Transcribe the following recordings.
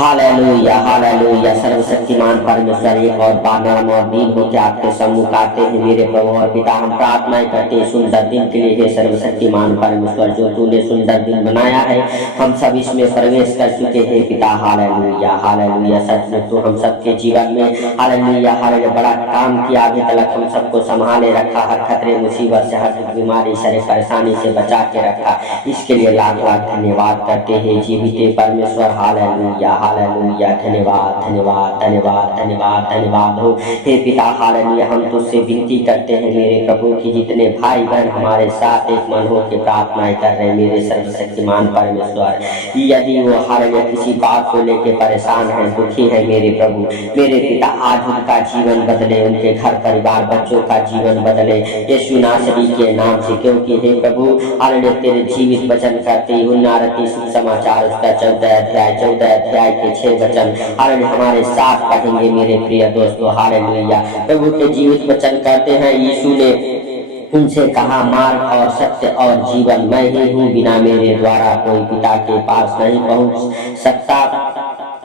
Hallelujah hallelujah. सर्वशक्तिमान परमेश्वर एक और बार नरम और दीन होकर आपके सम्मुख आते हैं मेरे प्रभु और पिता। हम प्रार्थनाएं करते हैं सुंदर दिन के लिए। हे सर्वशक्तिमान परमेश्वर, जो तूने सुंदर दिन बनाया है हम सब इसमें प्रवेश कर चुके हैं पिता। Hallelujah hallelujah. सच में तू हम सबके जीवन में हालेलुया हालेलुया बड़ा काम किया। अभी तक हम सबको संभाले रखा, हर खतरे मुसीबत से, हर बीमारी से, परेशानी से बचा के रखा। इसके लिए लाख लाख धन्यवाद करते हैं जीवित परमेश्वर। Hallelujah hallelujah. धन्यवाद धन्यवाद धन्यवाद धन्यवाद धन्यवाद हो हे पिता। हालेलुया। हम तुझसे विनती करते हैं मेरे प्रभु की जितने भाई बहन हमारे साथ एक मन हो के प्रार्थनाएं कर रहे हैं मेरे सर्वशक्तिमान परमेश्वर, यदि वो हालेलुया किसी बात को लेके परेशान है, दुखी है मेरे प्रभु मेरे पिता, आज उनका जीवन बदले, उनके घर परिवार बच्चों का जीवन बदले यीशु नासरी के नाम से। क्योंकि हे प्रभु हालेलुया तेरे जीवित वचन करते उन्नारती सुसमाचार उसका 14 अध्याय के 6 वचन हालेलुया हमारे साथ पढ़ेंगे मेरे प्रिय दोस्तों। हालेलुया। प्रभु के जीवित वचन कहते हैं, यीशु ने उनसे कहा, मार्ग और सत्य और जीवन मैं ही हूँ, बिना मेरे द्वारा कोई पिता के पास नहीं पहुँच सकता।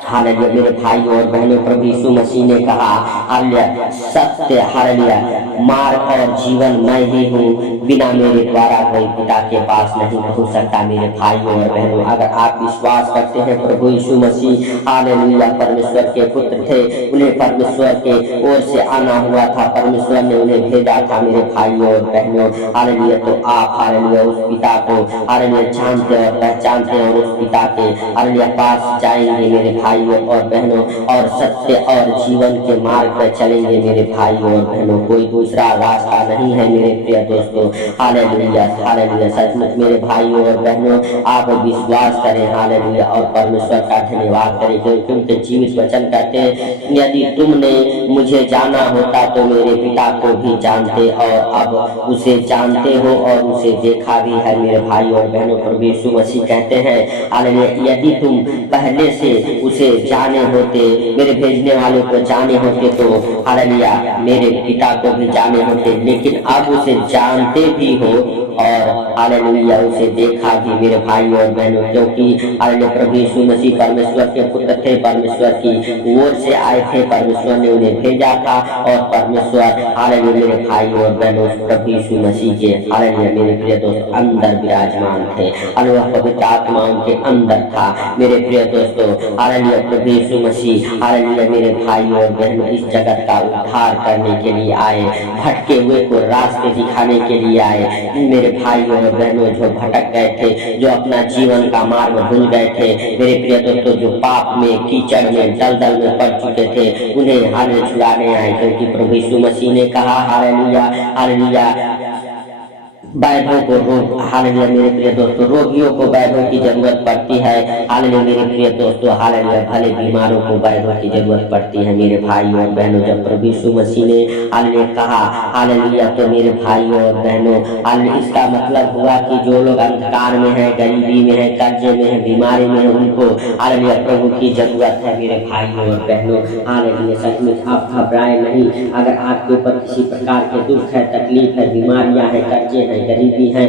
हालेलुया मेरे भाइयों और बहनों, प्रभु यीशु मसीह ने कहा हालेलुया सत्य हालेलुया मार्ग और जीवन मैं ही हूँ, बिना मेरे द्वारा कोई पिता के पास नहीं पहुँच सकता। मेरे भाइयों और बहनों, अगर आप विश्वास करते हैं प्रभु यीशु मसीह हालेलुया परमेश्वर के पुत्र थे, उन्हें परमेश्वर के ओर से आना हुआ था, परमेश्वर ने उन्हें भेजा था मेरे भाइयों और बहनों हालेलुया, तो आप हालेलुया उस पिता को हालेलुया जानते और पहचानते हैं और उस पिता के हालेलुया पास जाएंगे मेरे भाइयों और बहनों, और सत्य और जीवन के मार्ग पर चलेंगे मेरे भाइयों और बहनों। कोई दूसरा रास्ता नहीं है मेरे प्रिय दोस्तों। Hallelujah hallelujah. सचमुच मेरे भाइयों और बहनों, आप विश्वास करें हालेलुया और परमेश्वर का धन्यवाद करें, क्योंकि जीवित वचन कहते हैं, यदि तुमने मुझे जाना होता तो मेरे पिता को भी जानते और अब उसे जानते हो और उसे देखा भी है मेरे भाइयों और बहनों। प्रभु यीशु मसीह कहते हैं हालेलुया, यदि तुम पहले से उसे जाने होते, मेरे भेजने वाले को जाने होते, तो हालेलुया मेरे पिता को भी जाने होते, लेकिन अब उसे जानते भी हो और हालेलुया उसे देखा भी मेरे भाइयों और बहनों, क्योंकि हालेलुया प्रभु यीशु मसीह परमेश्वर के पुत्र थे, परमेश्वर की ओर से आए थे, परमेश्वर ने उन्हें भेजा था और परमेश्वर हालेलुया मेरे भाइयों और बहनों प्रभु यीशु मसीह के हालेलुया मेरे प्रिय दोस्त अंदर विराजमान थे। हालेलुया पवित्र आत्मा उनके अंदर था मेरे प्रिय दोस्तों। हालेलुया प्रभु यीशु मसीह हालेलुया मेरे भाइयों और बहनों इस जगत का उद्धार करने के लिए आए, भटके हुए को रास्ते दिखाने के लिए आए मेरे भाइयों और बहनों, जो भटक गए थे, जो अपना जीवन का मार्ग भूल गए थे मेरे प्रिय दोस्तों, जो पाप में कीचड़ में दलदल में पड़ चुके थे, उन्हें हालेलुया छुड़ाने आए, क्योंकि प्रभु यीशु मसीह ने कहा हालेलुया हालेलुया वैधों को रोग हालेलुया मेरे प्रिय दोस्तों, रोगियों को वैधों की जरूरत पड़ती है हालेलुया मेरे प्रिय दोस्तों, हालेलुया भले बीमारों को वैधों की जरूरत पड़ती है मेरे भाइयों और बहनों। जब प्रभु यीशु मसीह ने हालेलुया कहा हालेलुया, तो मेरे भाइयों और बहनों हालेलुया इसका मतलब हुआ कि जो लोग अंधकार में है, गरीबी में है, कर्जे में है, बीमारी में है, उनको हालेलुया प्रभु की जरूरत है मेरे भाइयों और बहनों। हालेलुया सचमुच आप घबराए नहीं, अगर आपके ऊपर किसी प्रकार के दुख है, तकलीफ है, बीमारियां है, कर्जे है, गरीबी है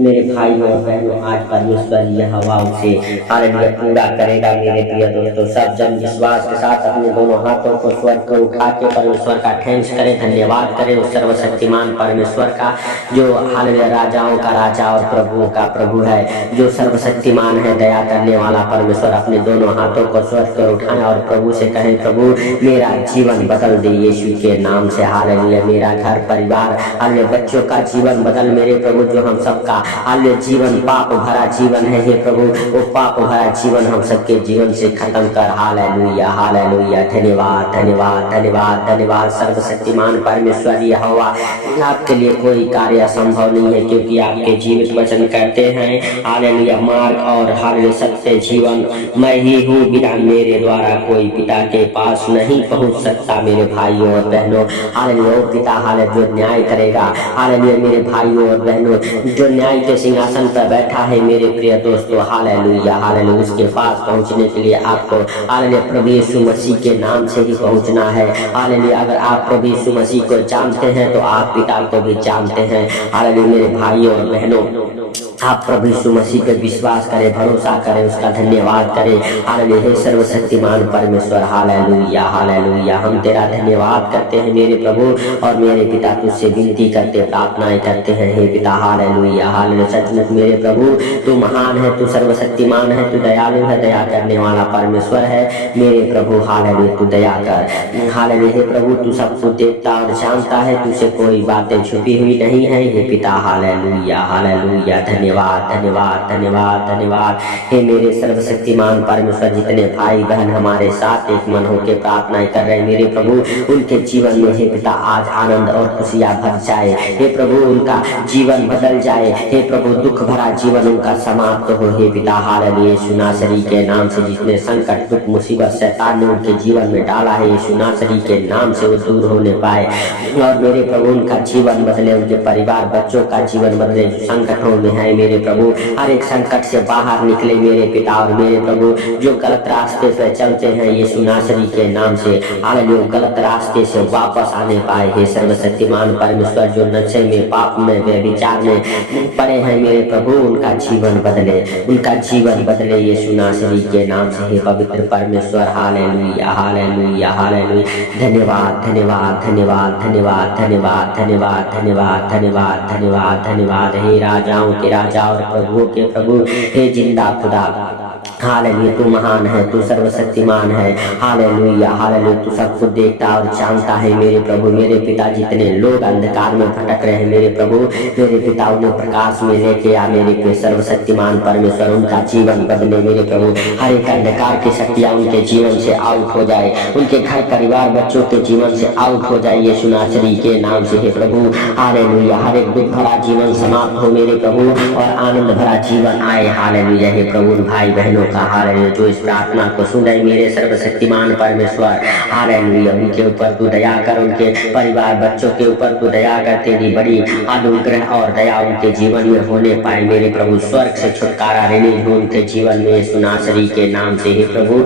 मेरे भाइयों और बहनों, आज परमेश्वर यह हवा उसे हालेलुया पूरा करेगा मेरे प्रिय दोस्तों। सब जन विश्वास के साथ अपने दोनों हाथों को स्वर्ग को उठा के परमेश्वर का थैंक्स करें, धन्यवाद करें उस सर्वशक्तिमान परमेश्वर का, जो हालेलुया राजाओं का राजा और प्रभुओं का प्रभु है, जो सर्वशक्तिमान है, दया करने वाला परमेश्वर। अपने दोनों हाथों को स्वर्ग को उठाएं और प्रभु से कहें, प्रभु मेरा जीवन बदल दे यीशु के नाम से। हालेलुया मेरा घर परिवार हालेलुया बच्चों का जीवन बदल मेरे प्रभु, जो हम सबका हालेलुया जीवन पाप भरा जीवन है हे प्रभु, वो पाप भरा जीवन हम सबके जीवन से खत्म कर। Hallelujah hallelujah. धन्यवाद धन्यवाद धन्यवाद धन्यवाद सर्वशक्तिमान परमेश्वर यहोवा, आपके लिए कोई कार्य असंभव नहीं है, क्योंकि आपके जीवित वचन कहते हैं हालेलुया मार्ग और हालेलुया सत्य जीवन मैं ही हूँ, बिना मेरे द्वारा कोई पिता के पास नहीं पहुँच सकता मेरे भाइयों और बहनों। हालेलुया पिता हालेलुया जो न्याय करेगा हालेलुया मेरे भाइयों और बहनों, जो न्याय के सिंहासन पर बैठा है मेरे प्रिय दोस्तों। हालेलुया हालेलुया उसके पास पहुंचने के लिए आपको हालेलुया प्रभु यीशु मसीह के नाम से ही पहुंचना है। हालेलुया अगर आप प्रभु यीशु मसीह को जानते हैं तो आप पिता को भी जानते हैं। हालेलुया मेरे भाइयों और बहनों, आप प्रभु यीशु मसीह पे विश्वास करें, भरोसा करें, उसका धन्यवाद करें। हालेलुया, हे सर्वशक्तिमान परमेश्वर, हालेलुया हालेलुया। हम तेरा धन्यवाद करते हैं मेरे प्रभु और मेरे पिता, तुझसे विनती करते, प्रार्थनाएं करते हैं हे पिता। Hallelujah hallelujah. सचमुच मेरे प्रभु तू महान है, तू सर्वशक्तिमान है, तू दयालु है, दया करने वाला परमेश्वर है मेरे प्रभु। हालेलुया, तू दया कर। हालेलुया, हे प्रभु तू सब कुछ देखता और जानता है, तुझसे कोई बातें छुपी हुई नहीं है हे पिता। Hallelujah hallelujah. धन्यवाद धन्यवाद धन्यवाद धन्यवाद हे मेरे सर्वशक्तिमान परमेश्वर। जितने भाई बहन हमारे साथ एक मन होकर प्रार्थनाएं कर रहे हैं मेरे प्रभु, उनके जीवन में हे पिता आज आनंद और खुशियां भर जाए हे प्रभु, उनका जीवन बदल जाए हे प्रभु, दुख भरा जीवन उनका समाप्त हो हे पिता। हालेलुया, यीशु नासरी के नाम से जितने संकट दुख मुसीबत शैतान ने उनके जीवन में डाला है, यीशु नासरी के नाम से वो दूर होने पाए और मेरे प्रभु उनका जीवन बदले, उनके परिवार बच्चों का जीवन बदले जो संकटों में है मेरे प्रभु, हर एक संकट से बाहर निकले मेरे पिता। और मेरे प्रभु जो गलत रास्ते पर चलते हैं यीशु नासरी के नाम से, हालेलुया, गलत रास्ते से वापस आने पाए हे सर्वशक्तिमान परमेश्वर। जो नशे में, पाप में, व्यभिचार में पड़े हैं मेरे प्रभु, उनका जीवन बदले, उनका जीवन बदले यीशु नासरी के नाम से हे पवित्र परमेश्वर। Hallelujah hallelujah hallelujah. धन्यवाद धन्यवाद धन्यवाद धन्यवाद धन्यवाद धन्यवाद धन्यवाद धन्यवाद धन्यवाद धन्यवाद हे राजाओं के राजा और प्रभुओं के प्रभु, हे जिंदा खुदा। हालेलुया, तू महान है, तू सर्वशक्तिमान है। हालेलुया हालेलुया, तू सब कुछ देखता और जानता है मेरे प्रभु। मेरे पिता जितने लोग अंधकार में भटक रहे हैं मेरे प्रभु, मेरे पिता उन्हें प्रकाश में लेके आ मेरे सर्वशक्तिमान परमेश्वर। उनका जीवन बदले मेरे प्रभु, हर एक अंधकार की शक्तियां उनके जीवन से आउट हो जाए, उनके घर परिवार बच्चों के जीवन से आउट हो जाए यीशु नासरी के नाम से हे प्रभु। हालेलुया, हर एक दुख भरा जीवन समाप्त हो मेरे प्रभु और आनंद भरा जीवन आए। हालेलुया, हे प्रभु भाई बहनों का हालेलुया जो इस प्रार्थना को सुन रहे मेरे सर्वशक्तिमान परमेश्वर, हालेलुया, उनके ऊपर तू दया कर, उनके परिवार बच्चों के ऊपर तू दया कर। तेरी बड़ी अनुग्रह और दया उनके जीवन में होने पाए मेरे प्रभु। स्वर्ग से छुटकारा रिलीज हो उनके जीवन में यीशु नासरी के नाम से हे प्रभु।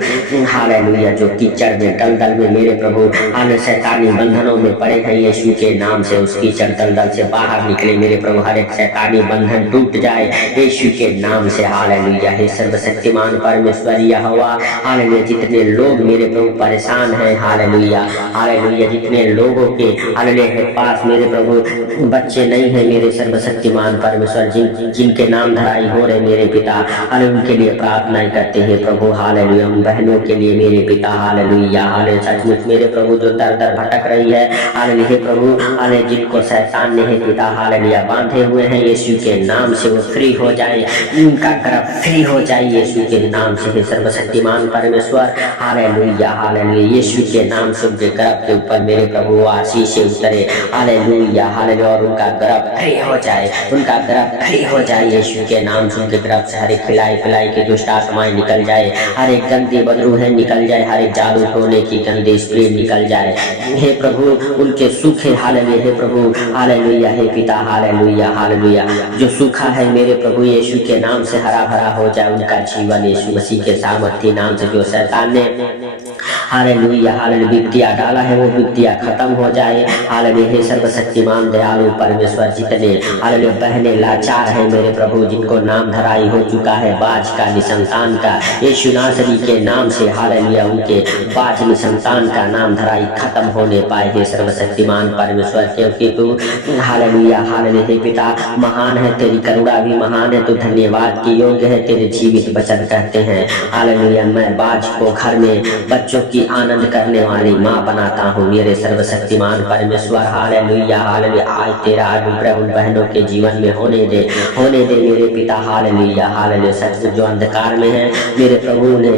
हालेलुया, जो कीचड़ में दलदल में मेरे प्रभु अन्य शैतानी बंधनों में पड़े हैं यीशु के नाम से, उस कीचड़ दलदल से बाहर निकले मेरे प्रभु। हर एक शैतानी बंधन टूट जाए यीशु के नाम से। हालेलुया, हे सर्वशक्तिमान परमेश्वर यहोवा। हालेलुया, जितने लोग मेरे प्रभु परेशान हैं, हालेलुया हालेलुया, जितने लोगों के हालेलुया पास मेरे प्रभु बच्चे नहीं है मेरे सर्वशक्तिमान परमेश्वर, जिनके नाम धराई हो रहे मेरे पिता, हालेलुया, उनके लिए प्रार्थनाएं करते हैं प्रभु। हालेलुया, उन बहनों के लिए मेरे पिता। हालेलुया हालेलुया, सचमुच मेरे प्रभु जो दर दर भटक रही है, हालेलुया, हे प्रभु, हालेलुया, जिनको शैतान ने हे पिता हालेलुया बांधे हुए हैं यीशु के नाम से वो फ्री हो जाए, उनका गर्भ फ्री हो जाए यीशु के नाम से हे सर्वशक्तिमान परमेश्वर। हालेलुया हालेलुया, यीशु के नाम से उनके गर्भ के ऊपर मेरे प्रभु आशीष उतरे। हालेलुया हालेलुया, और उनका गर्भ फ्री हो जाए, उनका गर्भ फ्री हो जाए यीशु के नाम से। उनके गर्भ से हर एक खिलाई पिलाई की दुष्ट आत्माएं निकल जाए, हर एक गंदी बदबू है निकल जाए, हर एक जादू टोने की गंदी स्प्रिट निकल जाए हे प्रभु। उनके सूखे हालेलुया हे प्रभु, हालेलुया हे पिता, हालेलुया हालेलुया, जो सूखा है मेरे प्रभु यीशु के नाम से हरा भरा हो जाए उनका जीवन यीशु मसीह के सामर्थ्य नाम से। जो शैतान ने हालेलुया हालेलुया विपत्तियां डाला है वो विपत्तियां खत्म हो जाए। हालेलुया, हे सर्वशक्तिमान दयालु परमेश्वर, जितने हालेलुया बहने लाचार है मेरे प्रभु, जिनको नाम धराई हो चुका है बाज का, निसंतान का, यीशु नासरी के नाम से, हालेलुया, उनके बाज निसंतान का नाम धराई खत्म होने पाए हे सर्वशक्तिमान परमेश्वर। क्योंकि तू हालेलुया हालेलुया हे पिता महान है, तेरी करुणा भी महान है, तू धन्यवाद की योग्य है। तेरे जीवित वचन कहते हैं हालेलुया, मैं बाज को घर में बच्चों की आनंद करने वाली माँ बनाता हूँ मेरे सर्वशक्तिमान परमेश्वर। हालेलुया हालेलुया, आज तेरा अनुग्रह उन बहनों के जीवन में होने दे मेरे पिता। हालेलुया हालेलुया, सच जो अंधकार में है मेरे प्रभु ने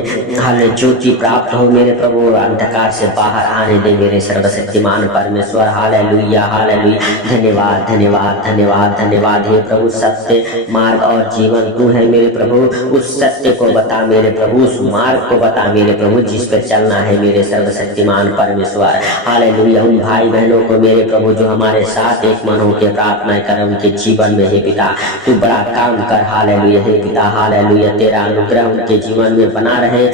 हालेलुया ज्योति प्राप्त हो मेरे प्रभु, अंधकार से बाहर आने दे मेरे सर्वशक्तिमान परमेश्वर। हालेलुया हालेलुया, धन्यवाद धन्यवाद धन्यवाद धन्यवाद हे प्रभु। सत्य मार्ग और जीवन तू है मेरे प्रभु, उस सत्य को बता मेरे प्रभु, उस मार्ग को बता मेरे प्रभु जिस पर चलना है मेरे सर्वशक्तिमान परमेश्वर। हालेलुया। उन भाई बहनों को मेरे प्रभु जो हमारे साथ एक मन होकर प्रार्थना कर उनके जीवन में हे पिता तू बड़ा काम कर। हालेलुया हे पिता, हालेलुया। तेरा अनुग्रह उनके जीवन में बना रहे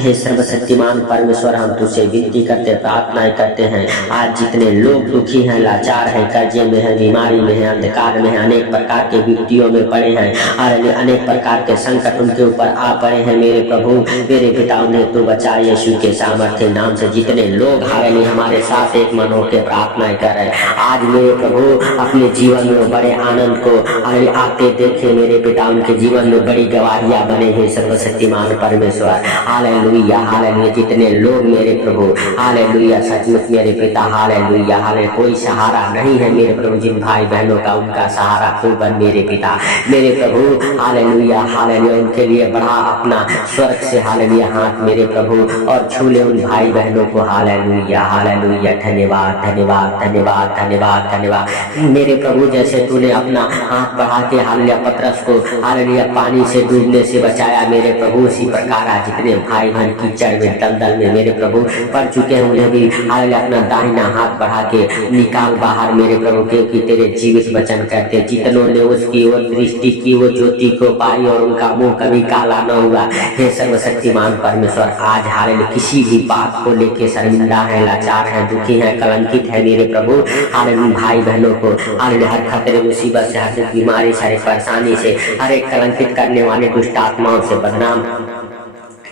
हे सर्वशक्तिमान परमेश्वर। हम तुझसे विनती करते प्रार्थनाएं करते हैं। आज जितने लोग दुखी हैं, लाचार हैं, कर्जे में हैं, बीमारी में हैं, अंधकार में हैं, अनेक प्रकार के विपत्तियों में पड़े हैं, हालेलुया, अनेक प्रकार के संकट उनके ऊपर आ पड़े हैं मेरे प्रभु मेरे पिता, उन्हें तू बचा यीशु के सामर्थ्य नाम से। जितने लोग हालेलुया हमारे साथ एक मन होकर प्रार्थनाएं कर रहे हैं, आज मेरे प्रभु अपने जीवन में बड़े आनंद को हालेलुया आते देखे मेरे पिता, उनके जीवन में बड़ी गवाहियां बने हैं सर्वशक्तिमान परमेश्वर। Hallelujah, hallelujah. जितने लोग मेरे प्रभु हालेलुया सचमुच मेरे पिता हालेलुया हालेलुया कोई सहारा नहीं है मेरे प्रभु, जिन भाई बहनों का उनका सहारा तू बन मेरे पिता मेरे प्रभु। Hallelujah, hallelujah. उनके लिए बढ़ा अपना स्वर्ग से हालेलुया हाथ मेरे प्रभु और छू ले उन भाई बहनों को। Hallelujah, hallelujah. धन्यवाद, धन्यवाद, धन्यवाद, धन्यवाद, धन्यवाद मेरे प्रभु। जैसे तूने अपना हाथ बढ़ा के हालेलुया पतरस को हालेलुया पानी से डूबने से बचाया मेरे प्रभु, उसी प्रकार आज जितने भाई बहन कीचड़ में दलदल में मेरे प्रभु पड़ चुके हैं उन्हें भी हालेलुया अपना दाहिना हाथ बढ़ा के निकाल बाहर मेरे प्रभु, क्योंकि तेरे जीवित वचन कहते जितनों ने उसकी ओर दृष्टि की वो ज्योति को पाई और उनका मुंह कभी काला न हुआ। हे सर्वशक्तिमान परमेश्वर, आज हालेलुया किसी भी बात को लेके शर्मिंदा है, लाचार है, दुखी है, कलंकित है मेरे प्रभु, हालेलुया भाई बहनों को हालेलुया हर खतरे मुसीबत से, हर बीमारी से, हर परेशानी से, हर एक कलंकित करने वाले दुष्ट आत्माओं से, बदनाम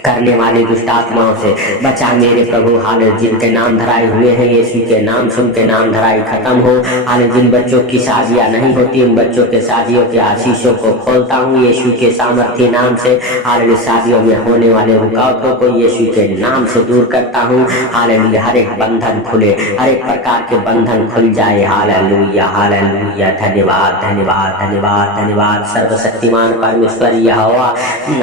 करने वाली दुष्ट आत्माओं से बचा मेरे प्रभु। हालेलुया जिनके नाम धराए हुए हैं यीशु के नाम से उनके नाम धराई खत्म हो। हालेलुया जिन बच्चों की शादियां नहीं होती उन बच्चों के शादियों के आशीषों को खोलता हूँ यीशु के सामर्थ्य नाम से। हालेलुया शादियों में होने वाले रुकावटों को यीशु के नाम से दूर करता हूँ। हालेलुया हर एक बंधन खुले, हर एक प्रकार के बंधन खुल जाए। Hallelujah, hallelujah. धन्यवाद, धन्यवाद, धन्यवाद, धन्यवाद सर्वशक्तिमान परमेश्वर यहोवा।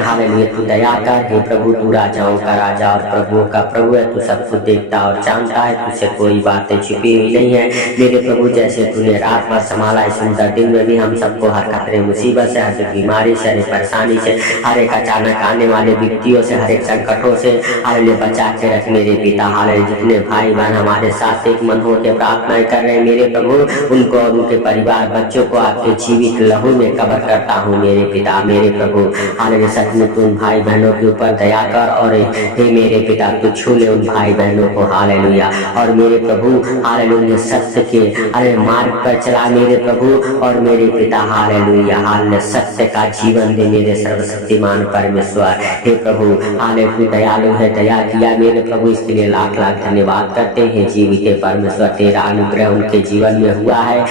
हालेलुया तू दया कर हे प्रभु, तू राजाओं का राजा और प्रभुओं का प्रभु है, तू सब कुछ देखता और जानता है, तुझसे कोई बातें छिपी हुई नहीं है मेरे प्रभु। जैसे तूने रात भर संभाला इस सुंदर दिन में भी हम सबको हर खतरे मुसीबत से, हर बीमारी से, हर परेशानी से, हर एक अचानक आने वाले विपत्तियों से, हर एक संकटों से हालेलुया बचा के रख मेरे पिता। हालेलुया जितने भाई बहन हमारे साथ एक मन होकर प्रार्थनाएं कर रहे हैं मेरे प्रभु, उनको और उनके परिवार बच्चों को आपके जीवित लहू में कवर करता हूँ मेरे पिता मेरे प्रभु। हालेलुया सच में तू उन भाई बहनों के ऊपर दया कर और हे मेरे पिता तू छू ले उन भाई बहनों को। हालेलुया और मेरे प्रभु हालेलुया सत्य के अरे मार्ग पर चला मेरे प्रभु और मेरे पिता। हालेलुया, हालेलुया सत्य का जीवन दे मेरे सर्वशक्तिमान परमेश्वर। हे प्रभु हालेलुया दयालु है, दया किया मेरे प्रभु, इसके लिए लाख लाख धन्यवाद करते हैं जीवित परमेश्वर। तेरा अनुग्रह उनके जीवन में हुआ है,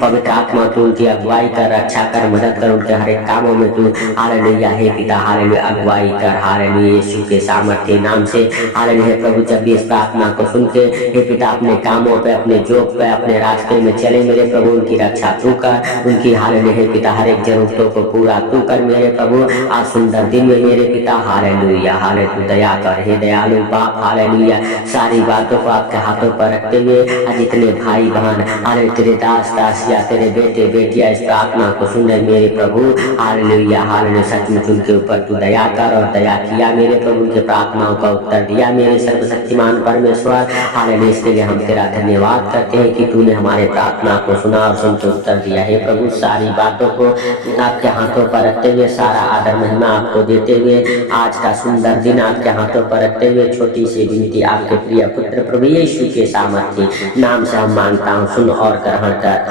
पवित्र आत्मा तू उनकी अगुवाई कर, रक्षा कर, मदद कर, उनके हर एक कामों में तू हालेलुया हे पिता हालेलुया अगुवाई कर। हालेलुया यीशु के सामर्थ्य नाम से। हालेलुया प्रभु जब भी इस प्रार्थना को सुन के हे पिता अपने कामों पे, अपने जॉब पे, अपने रास्ते में चले मेरे प्रभु, उनकी रक्षा तू कर, उनकी हालेलुया हे पिता हर एक जरूरतों को पूरा तू कर मेरे प्रभु। आज सुंदर दिन में मेरे पिता हालेलुया हालेलुया दया कर हे दयालु बाप। हालेलुया सारी बातों को आपके हाथों पर रखते हुए आज जितने भाई बहन हालेलुया तेरे दास दासिया तेरे बेटे बेटिया इस प्रार्थना को सुन रहे मेरे प्रभु। हालेलुया हालेलुया सचमुच उनके ऊपर तू दया कर और दया किया मेरे प्रभु, के प्रार्थनाओं का उत्तर दिया मेरे सर्वशक्तिमान परमेश्वर। हालेलुया इसके लिए हम तेरा धन्यवाद करते हैं कि तूने हमारे प्रार्थना को सुना और सुनकर उत्तर दिया। हे प्रभु सारी बातों को आपके हाथों पर रखते हुए, सारा आदर महिमा आपको देते हुए, आज का सुंदर दिन आपके हाथों पर रखते हुए छोटी सी विनती आपके प्रिय पुत्र प्रभु यीशु के सामर्थ्य नाम से हम मांगता हूँ, सुन और ग्रहण कर।